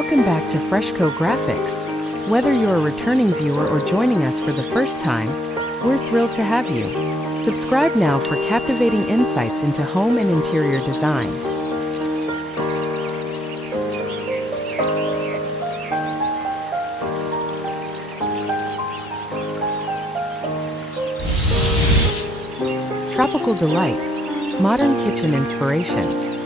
Welcome back to FreshCo Graphics. Whether you're a returning viewer or joining us for the first time, we're thrilled to have you. Subscribe now for captivating insights into home and interior design. Tropical Delight, Modern Kitchen Inspirations.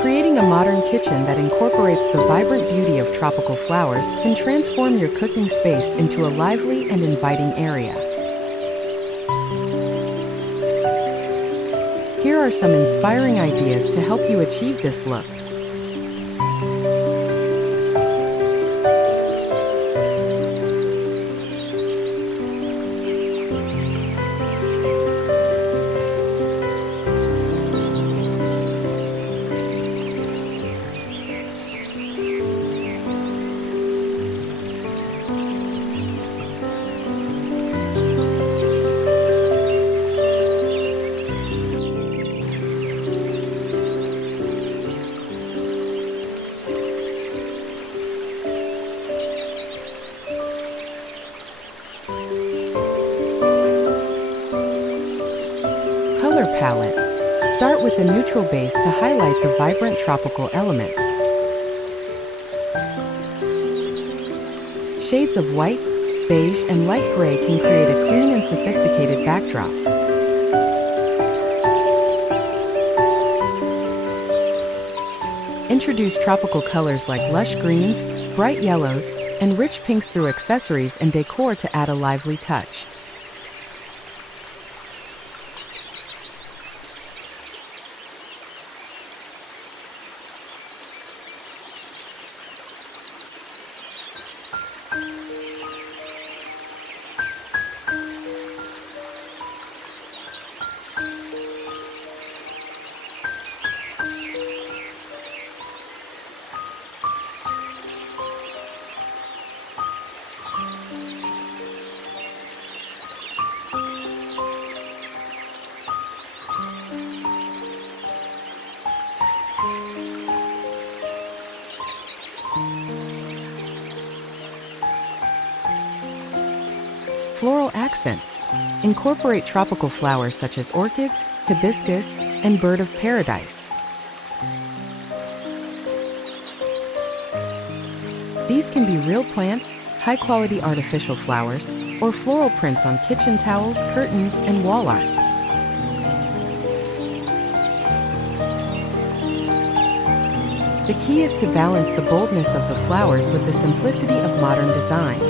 Creating a modern kitchen that incorporates the vibrant beauty of tropical flowers can transform your cooking space into a lively and inviting area. Here are some inspiring ideas to help you achieve this look. Color palette. Start with a neutral base to highlight the vibrant tropical elements. Shades of white, beige, and light gray can create a clean and sophisticated backdrop. Introduce tropical colors like lush greens, bright yellows, and rich pinks through accessories and decor to add a lively touch. Floral accents. Incorporate tropical flowers such as orchids, hibiscus, and bird of paradise. These can be real plants, high-quality artificial flowers, or floral prints on kitchen towels, curtains, and wall art. The key is to balance the boldness of the flowers with the simplicity of modern design.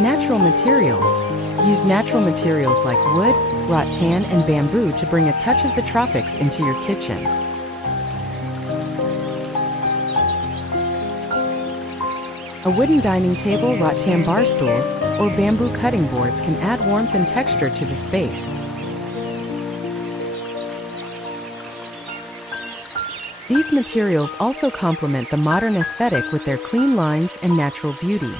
Natural materials. Use natural materials like wood, rattan, and bamboo to bring a touch of the tropics into your kitchen. A wooden dining table, rattan bar stools, or bamboo cutting boards can add warmth and texture to the space. These materials also complement the modern aesthetic with their clean lines and natural beauty.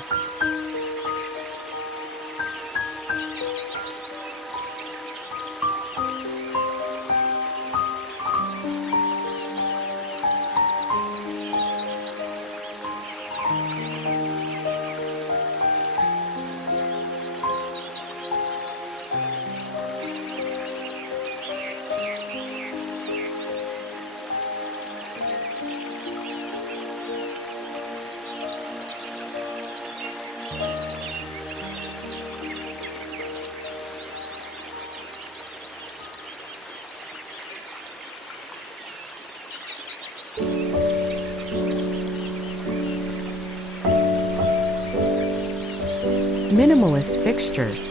Minimalist fixtures.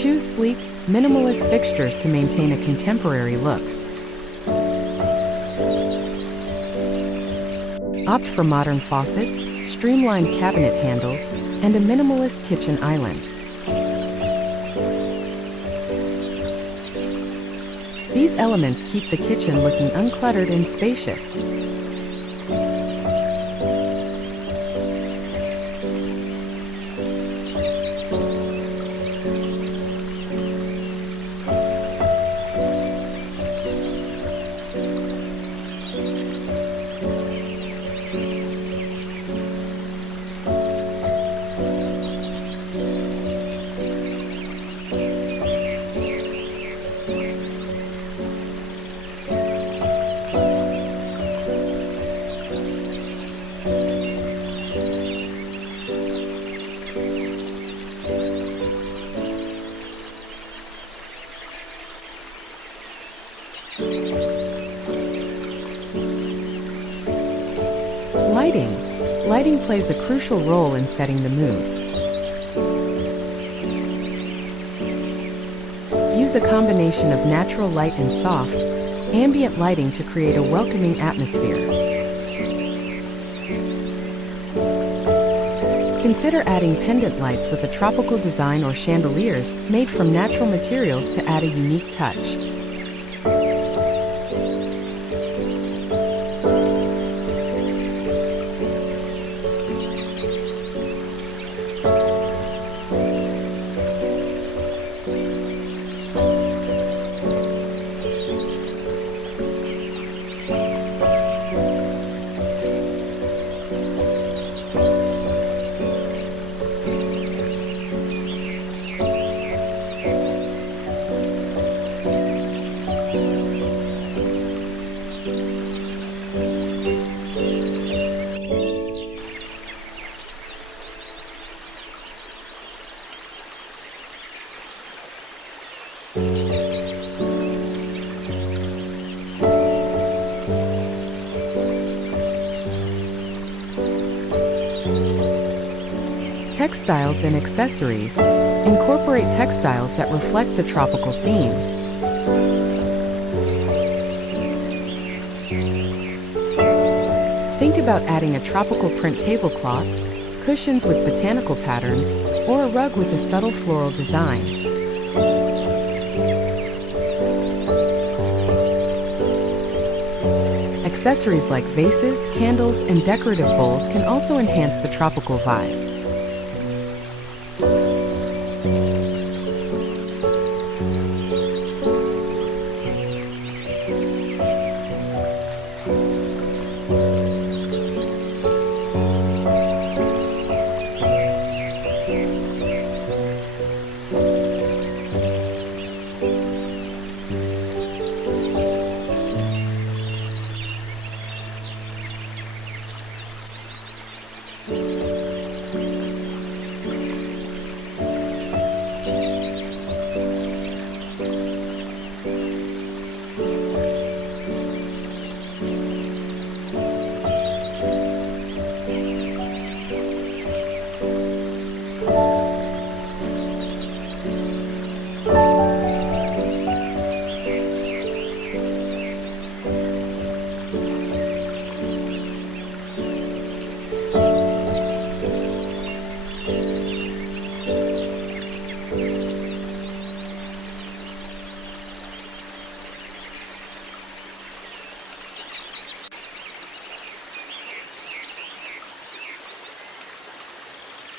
Choose sleek, minimalist fixtures to maintain a contemporary look. Opt for modern faucets, streamlined cabinet handles, and a minimalist kitchen island. These elements keep the kitchen looking uncluttered and spacious. Lighting. Lighting plays a crucial role in setting the mood. Use a combination of natural light and soft, ambient lighting to create a welcoming atmosphere. Consider adding pendant lights with a tropical design or chandeliers made from natural materials to add a unique touch. Textiles and accessories. Incorporate textiles that reflect the tropical theme. Think about adding a tropical print tablecloth, cushions with botanical patterns, or a rug with a subtle floral design. Accessories like vases, candles, and decorative bowls can also enhance the tropical vibe.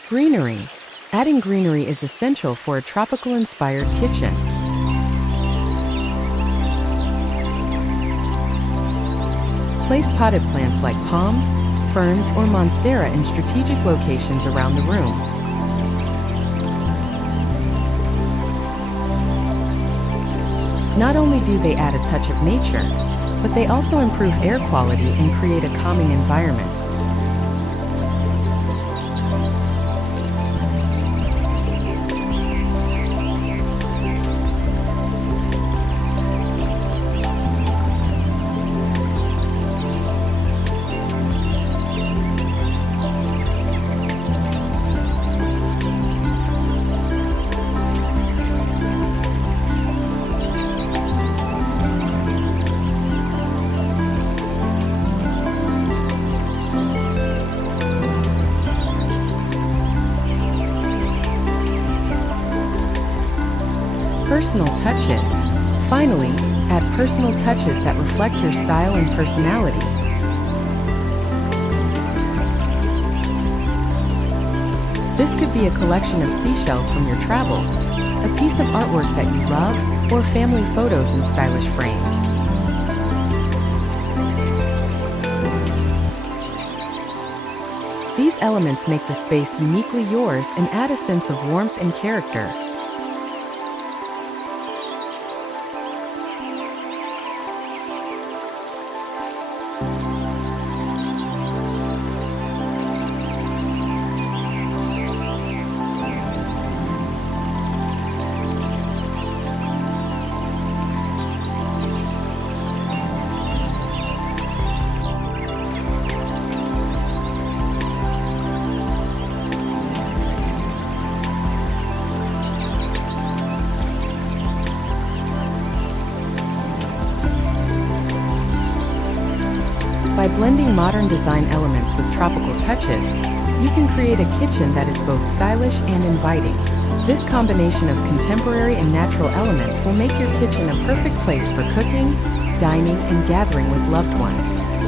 Greenery. Adding greenery is essential for a tropical-inspired kitchen. Place potted plants like palms, ferns, or monstera in strategic locations around the room. Not only do they add a touch of nature, but they also improve air quality and create a calming environment. Personal touches. Finally, add personal touches that reflect your style and personality. This could be a collection of seashells from your travels, a piece of artwork that you love, or family photos in stylish frames. These elements make the space uniquely yours and add a sense of warmth and character. By blending modern design elements with tropical touches, you can create a kitchen that is both stylish and inviting. This combination of contemporary and natural elements will make your kitchen a perfect place for cooking, dining, and gathering with loved ones.